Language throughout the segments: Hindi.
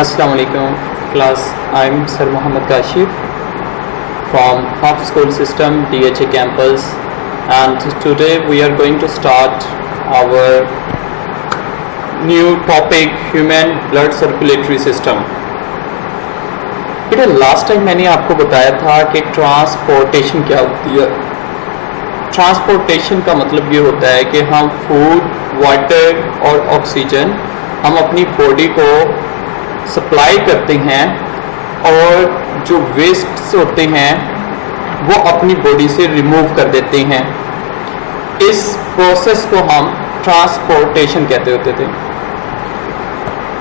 Assalamu alaikum class. I'm Sir Muhammad Kashif from Half School System DHA campus, and today we are going to start our new topic, human blood circulatory system. बेटा लास्ट टाइम मैंने आपको बताया था कि ट्रांसपोर्टेशन क्या होती है। ट्रांसपोर्टेशन का मतलब ये होता है कि हम फूड, वाटर और ऑक्सीजन हम अपनी बॉडी को सप्लाई करते हैं और जो वेस्ट होते हैं वो अपनी बॉडी से रिमूव कर देते हैं। इस प्रोसेस को हम ट्रांसपोर्टेशन कहते होते थे।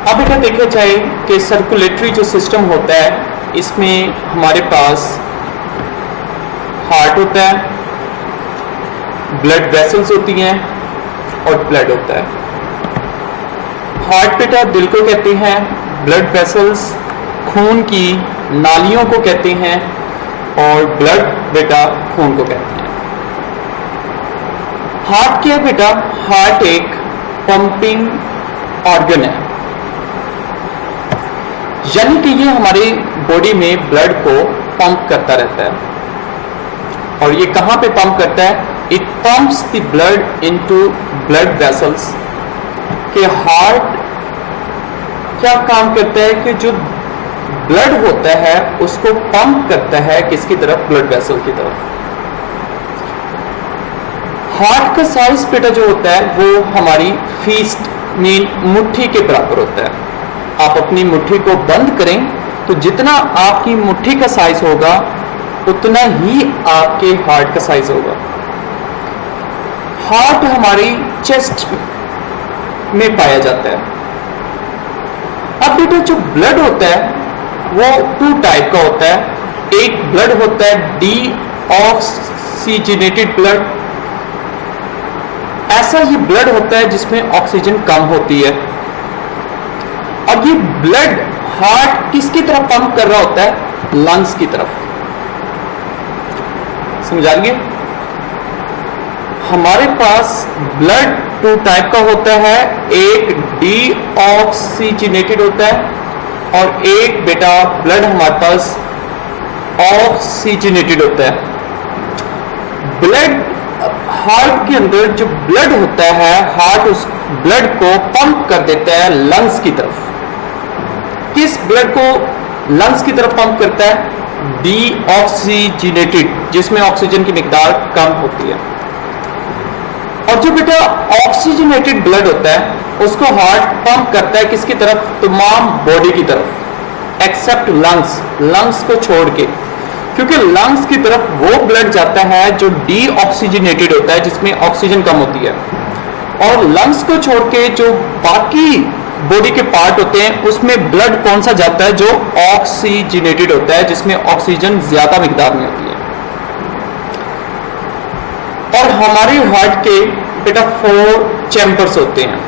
अब बेटा देखा जाए कि सर्कुलेटरी जो सिस्टम होता है, इसमें हमारे पास हार्ट होता है, ब्लड वेसल्स होती हैं और ब्लड होता है। हार्ट बेटा दिल को कहते हैं, ब्लड वेसल्स खून की नालियों को कहते हैं और ब्लड बेटा खून को कहते हैं। हार्ट क्या है बेटा? हार्ट एक पंपिंग ऑर्गन है, यानी कि ये हमारी बॉडी में ब्लड को पंप करता रहता है। और ये कहां पे पंप करता है? It pumps the blood into blood vessels. कि हार्ट क्या काम करता है कि जो ब्लड होता है उसको पंप करता है किसकी तरफ? ब्लड वेसल की तरफ। हार्ट का साइज बेटा जो होता है वो हमारी फिस्ट मीन मुट्ठी के बराबर होता है। आप अपनी मुट्ठी को बंद करें तो जितना आपकी मुट्ठी का साइज होगा उतना ही आपके हार्ट का साइज होगा। हार्ट हमारी चेस्ट में पाया जाता है। अब बेटा जो ब्लड होता है वो टू टाइप का होता है। एक ब्लड होता है डीऑक्सीजनेटेड ब्लड। ऐसा ही ब्लड होता है जिसमें ऑक्सीजन कम होती है। और ये ब्लड हार्ट किसकी तरफ पंप कर रहा होता है? लंग्स की तरफ। समझा लिए? हमारे पास ब्लड टू टाइप का होता है। एक डीऑक्सीजनेटेड होता है और एक बेटा ब्लड हमारे पास ऑक्सीजनेटेड होता है। ब्लड हार्ट के अंदर जो ब्लड होता है, हार्ट उस ब्लड को पंप कर देता है लंग्स की तरफ। किस ब्लड को लंग्स की तरफ पंप करता है? डीऑक्सीजनेटेड, जिसमें ऑक्सीजन की मिकदार कम होती है। और जो बेटा ऑक्सीजनेटेड ब्लड होता है उसको हार्ट पंप करता है किसकी तरफ? तमाम बॉडी की तरफ एक्सेप्ट लंग्स, लंग्स को छोड़ के। क्योंकि लंग्स की तरफ वो ब्लड जाता है जो डीऑक्सीजनेटेड होता है, जिसमें ऑक्सीजन कम होती है। और लंग्स को छोड़ के जो बाकी बॉडी के पार्ट होते हैं उसमें ब्लड कौन सा जाता है? जो ऑक्सीजनेटेड होता है, जिसमें ऑक्सीजन ज्यादा मिकदार में होती है। और हमारे हार्ट के बेटा 4 चैम्बर्स होते हैं।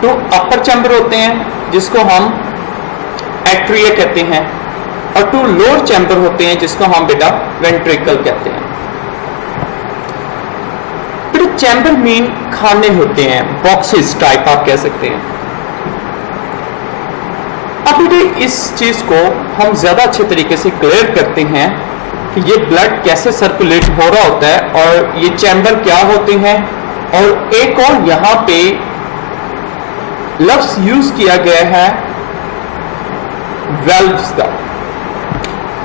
2 अपर चैम्बर होते हैं जिसको हम एट्रिया कहते हैं और 2 लोअर चैम्बर होते हैं जिसको हम बेटा वेंट्रिकल कहते हैं। बेटा चैम्बर मीन खाने होते हैं, बॉक्सेस टाइप आप कह सकते हैं। अब बेटे इस चीज को हम ज्यादा अच्छे तरीके से क्लियर करते हैं कि ये ब्लड कैसे सर्कुलेट हो रहा होता है और ये चैम्बर क्या होते हैं। और एक और यहां पे लफ्ज यूज किया गया है वेल्व्स का।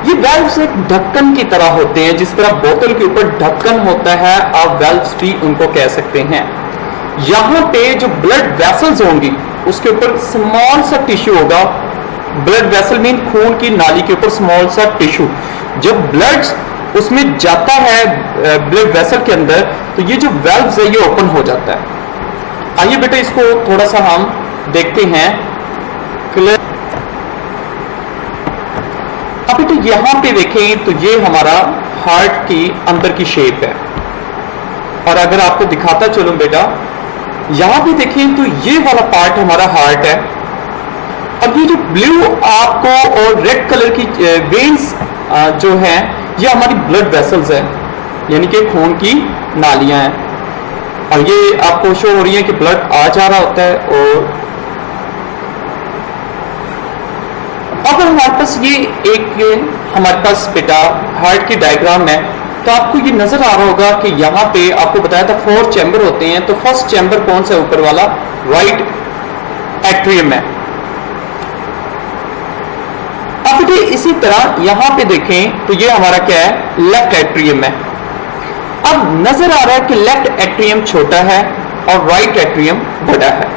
ये वेल्व्स एक ढक्कन की तरह होते हैं, जिस तरह बोतल के ऊपर ढक्कन होता है, आप वेल्व्स भी उनको कह सकते हैं। यहां पे जो ब्लड वेसल्स होंगी उसके ऊपर स्मॉल सा टिश्यू होगा। ब्लड वेसल मीन खून की नाली के ऊपर स्मॉल सा टिश्यू। जब ब्लड उसमें जाता है ब्लड वेसल के अंदर तो ये जो वेल्व्स है ये ओपन हो जाता है। आइए बेटा इसको थोड़ा सा हम देखते हैं क्लियर। अब बेटा यहां पे देखें तो ये हमारा हार्ट की अंदर की शेप है। और अगर आपको दिखाता चलूं बेटा, यहां पे देखें तो ये वाला पार्ट हमारा हार्ट है। अब ये जो ब्लू आपको और रेड कलर की वेन्स जो है ये हमारी ब्लड वेसल्स है, यानी कि खून की नालियां हैं। और ये आपको शो हो रही है कि ब्लड आ जा रहा होता है और हमारे पास ये हमारे पास बेटा हार्ट की डायग्राम है, तो आपको ये नजर आ रहा होगा कि यहाँ पे आपको बताया था 4 चैम्बर होते हैं। तो फर्स्ट चैम्बर कौन सा है? ऊपर वाला राइट एट्रियम है। अब बेटे इसी तरह यहां पे देखें तो ये हमारा क्या है? लेफ्ट एट्रियम है। अब नजर आ रहा है कि लेफ्ट एट्रियम छोटा है और राइट एट्रियम बड़ा है।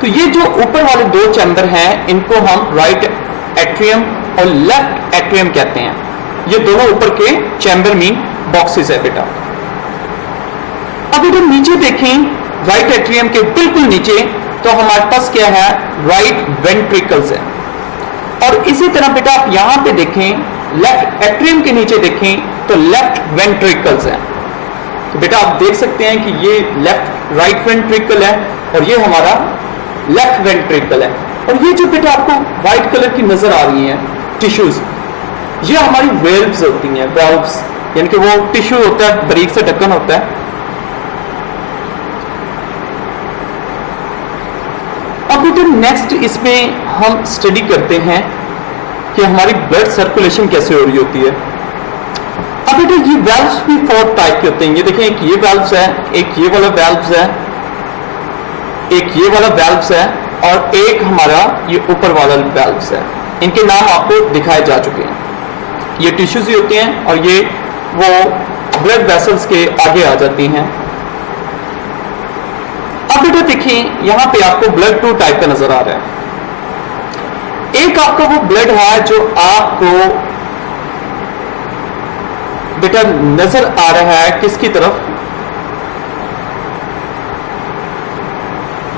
तो ये जो ऊपर वाले 2 चैम्बर हैं इनको हम राइट एट्रियम और लेफ्ट एट्रियम कहते हैं। ये दोनों ऊपर के चैम्बर मीन बॉक्सेस है बेटा। अब इधर नीचे देखें राइट एट्रियम के बिल्कुल नीचे, तो हमारे पास क्या है? राइट वेंट्रिकल्स है। और इसी तरह बेटा आप यहां पे देखें लेफ्ट एट्रियम के नीचे देखें तो लेफ्ट वेंट्रिकल्स है। तो बेटा आप देख सकते हैं कि ये लेफ्ट राइट वेंट्रिकल है और ये हमारा लेफ्ट वेंट्रिकल है। और ये जो बेटा आपको व्हाइट कलर की नजर आ रही है टिश्यूज, ये हमारी वेल्व्स होती हैं। वेल्व्स यानी कि वो टिश्यू होता है, बारीक से ढक्कन होता है। अब बेटा नेक्स्ट इसमें हम स्टडी करते हैं कि हमारी ब्लड सर्कुलेशन कैसे हो रही होती है। अब बेटा ये वेल्व्स भी 4 टाइप के होते हैं। ये देखें, एक ये वेल्व्स है, एक ये वाला वेल्व्स है, एक ये वाला वेल्व्स है और एक हमारा ये ऊपर वाला वेल्व्स है। इनके नाम आपको दिखाए जा चुके हैं। ये टिश्यूज ही होते हैं और ये वो ब्लड वेसल्स के आगे आ जाती हैं। अब बेटा देखिए यहां पे आपको ब्लड 2 टाइप का नजर आ रहा है। एक आपका वो ब्लड है जो आपको बेटा नजर आ रहा है किसकी तरफ?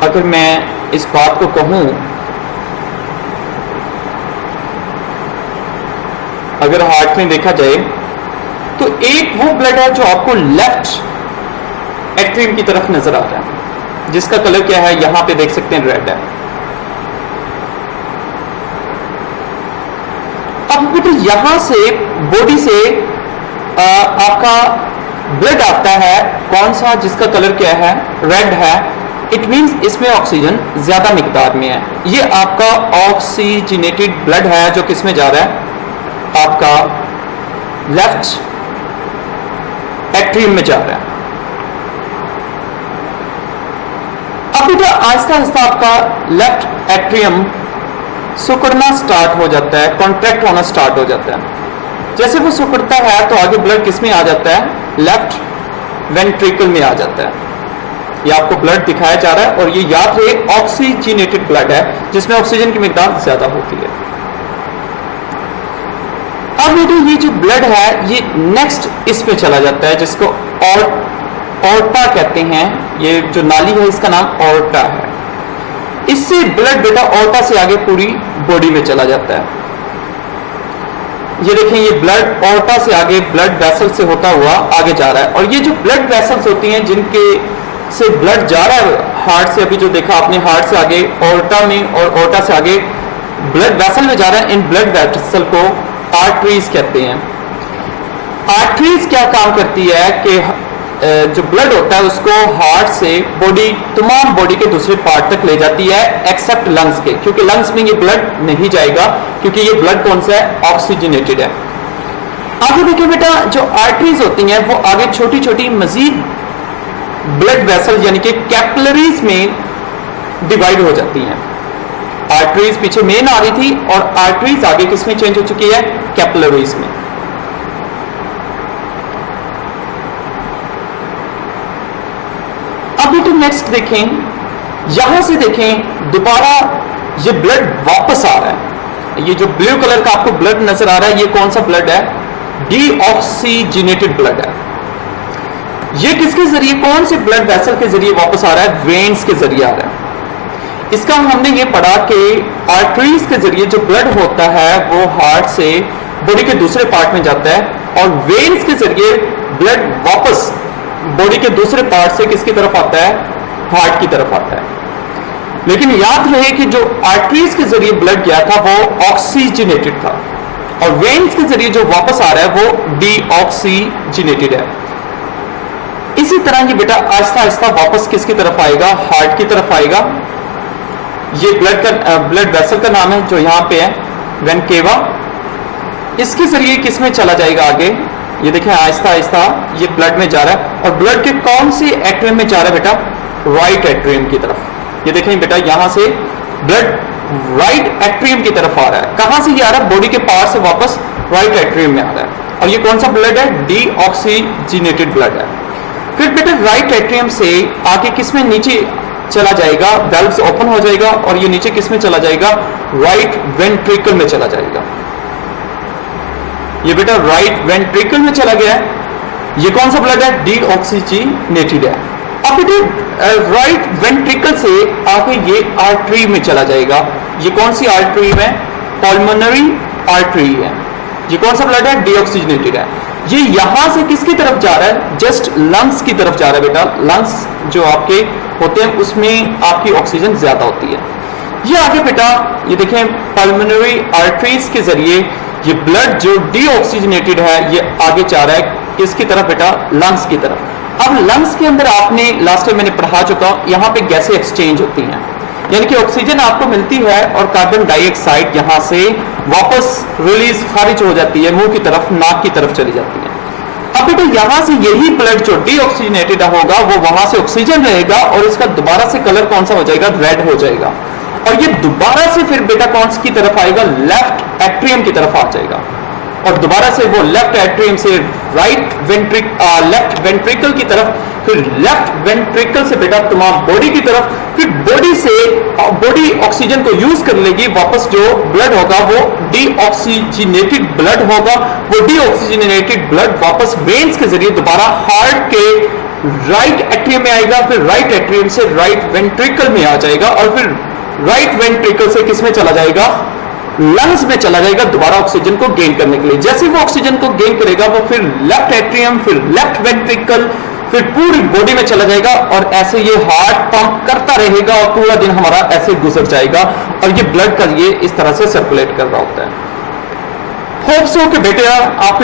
अगर मैं इस बात को कहूं, अगर हार्ट में देखा जाए तो एक वो ब्लड है जो आपको लेफ्ट एट्रियम की तरफ नजर आ रहा है, जिसका कलर क्या है? यहां पे देख सकते हैं रेड है। अब बेटा यहां से बॉडी से आपका ब्लड आता है कौन सा? जिसका कलर क्या है? रेड है। इट मींस इसमें ऑक्सीजन ज्यादा मिकदार में है। ये आपका ऑक्सीजनेटेड ब्लड है जो किस में जा रहा है? आपका लेफ्ट एट्रियम में जा रहा है। अब बेटा आहिस्ता आहिस्ता आपका लेफ्ट एट्रियम सिकुड़ना स्टार्ट हो जाता है, कॉन्ट्रैक्ट होना स्टार्ट हो जाता है। जैसे वो सिकुड़ता है तो आगे ब्लड किस में आ जाता है? लेफ्ट वेंट्रिकल में आ जाता है। ये आपको ब्लड दिखाया जा रहा है और ये याद रहे ऑक्सीजनेटेड ब्लड है जिसमें ऑक्सीजन की मिकदार ज्यादा होती है। अब ये जो ब्लड है ये नेक्स्ट इसमें चला जाता है जिसको ऑर्टा कहते हैं। ये जो नाली है इसका नाम ऑर्टा है। इससे ब्लड बेटा ऑर्टा से आगे पूरी बॉडी में चला जाता है। ये देखें ये ब्लड ऑर्टा से आगे ब्लड वेसल से होता हुआ आगे जा रहा है। और ये जो ब्लड वेसल्स होती हैं जिनके से ब्लड जा रहा है हार्ट से, अभी जो देखा आपने हार्ट से आगे ऑर्टा में और ऑर्टा से आगे ब्लड वेसल में जा रहा है, इन ब्लड वेसल को आर्टरीज कहते हैं। आर्टरीज क्या काम करती है कि जो ब्लड होता है उसको हार्ट से बॉडी तमाम बॉडी के दूसरे पार्ट तक ले जाती है एक्सेप्ट लंग्स के, क्योंकि लंग्स में ये ब्लड नहीं जाएगा क्योंकि ये ब्लड कौन सा है? ऑक्सीजनेटेड है। आगे देखिए बेटा जो आर्टरीज होती हैं वो आगे छोटी छोटी मजीद ब्लड वेसल यानी कि कैपिलरीज में डिवाइड हो जाती हैं। आर्टरीज पीछे मेन आ रही थी और आर्टरीज आगे किसमें चेंज हो चुकी है? कैपिलरीज में। अभी तो नेक्स्ट देखें, यहां से देखें दोबारा ये ब्लड वापस आ रहा है। ये जो ब्लू कलर का आपको ब्लड नजर आ रहा है ये कौन सा ब्लड है? डीऑक्सीजनेटेड ब्लड है। ये किसके जरिए, कौन से ब्लड वेसल के जरिए वापस आ रहा है? वेन्स के जरिए आ रहा है। इसका हमने ये पढ़ा कि आर्टरीज के जरिए जो ब्लड होता है वो हार्ट से बॉडी के दूसरे पार्ट में जाता है और वेन्स के जरिए ब्लड वापस बॉडी के दूसरे पार्ट से किसकी तरफ आता है? हार्ट की तरफ आता है। लेकिन याद रहे कि जो आर्टरीज के जरिए ब्लड गया था वो ऑक्सीजनेटेड था और वेन्स के जरिए जो वापस आ रहा है वो डीऑक्सीजनेटेड है। इसी तरह ये बेटा आहिस्ता आहिस्ता वापस किसकी तरफ आएगा? हार्ट की तरफ आएगा। ये ब्लड वेसल का नाम है जो यहां पे है वेन केवा। इसके जरिए किस में चला जाएगा आगे, ये देखें आहिस्ता आहिस्ता ये ब्लड में जा रहा है, और ब्लड के कौन से एट्रियम में जा रहा है बेटा, राइट एट्रियम की तरफ। ये देखें बेटा यहां से ब्लड राइट एट्रियम की तरफ आ रहा है। कहां से ये आ रहा है, बॉडी के पार्ट से वापस राइट एट्रियम में आ रहा है। और ये कौन सा ब्लड है, डीऑक्सीजनेटेड ब्लड है। फिर बेटा राइट एट्रियम से आगे किस में नीचे चला जाएगा, वेल्व्स ओपन हो जाएगा, और ये नीचे किस में चला जाएगा, राइट वेंट्रिकल में चला जाएगा। ये बेटा राइट वेंट्रिकल में चला गया है। ये कौन सा ब्लड है, डीऑक्सीजनेटेड है। अब बेटा राइट वेंट्रिकल से आगे ये आर्टरी में चला जाएगा। ये कौन सी आर्टरी है, पल्मोनरी आर्टरी है। ये कौन सा ब्लड है, डीऑक्सीजनेटेड है। ये यहां से किसकी तरफ जा रहा है, जस्ट लंग्स की तरफ जा रहा है बेटा। लंग्स जो आपके होते हैं उसमें आपकी ऑक्सीजन ज्यादा होती है। ये आगे बेटा ये देखें पल्मोनरी आर्टरीज के जरिए ये ब्लड जो डीऑक्सीजनेटेड है ये आगे जा रहा है किसकी तरफ बेटा, लंग्स की तरफ। अब लंग्स के अंदर आपने लास्ट टाइम मैंने पढ़ा चुका हूं, यहां पे गैसें एक्सचेंज होती हैं, यानी कि ऑक्सीजन आपको मिलती है और कार्बन डाइऑक्साइड यहां से वापस रिलीज खारिज हो जाती है, मुंह की तरफ नाक की तरफ चली जाती है। अब बेटा यहां से यही ब्लड जो डीऑक्सीजनेटेड होगा वो वहां से ऑक्सीजन रहेगा और इसका दोबारा से कलर कौन सा हो जाएगा, रेड हो जाएगा। और ये दोबारा से फिर बेटा कौन सी की तरफ आएगा, लेफ्ट एट्रियम की तरफ आ जाएगा। और दोबारा से वो लेफ्ट एट्रियम से लेफ्ट वेंट्रिकल की तरफ, फिर लेफ्ट वेंट्रिकल से बेटा तमाम बॉडी की तरफ, फिर बॉडी से बॉडी ऑक्सीजन को यूज कर लेगी, वापस जो ब्लड होगा वो डीऑक्सीजनेटेड ब्लड होगा। वो डीऑक्सीजनेटेड ब्लड वापस वेन्स के जरिए दोबारा हार्ट के राइट एट्रियम में आएगा, फिर राइट एट्रियम से राइट वेंट्रिकल में आ जाएगा, और फिर राइट वेंट्रिकल से किस में चला जाएगा, लंग्स में चला जाएगा दोबारा ऑक्सीजन को गेन करने के लिए। जैसे वो ऑक्सीजन को गेन करेगा वो फिर लेफ्ट एट्रियम, फिर लेफ्ट वेंट्रिकल, फिर पूरी बॉडी में चला जाएगा, और ऐसे ये हार्ट पंप करता रहेगा और पूरा दिन हमारा ऐसे गुजर जाएगा, और ये ब्लड का ये इस तरह से सर्कुलेट कर रहा होता है। होप सो कि बेटा आपको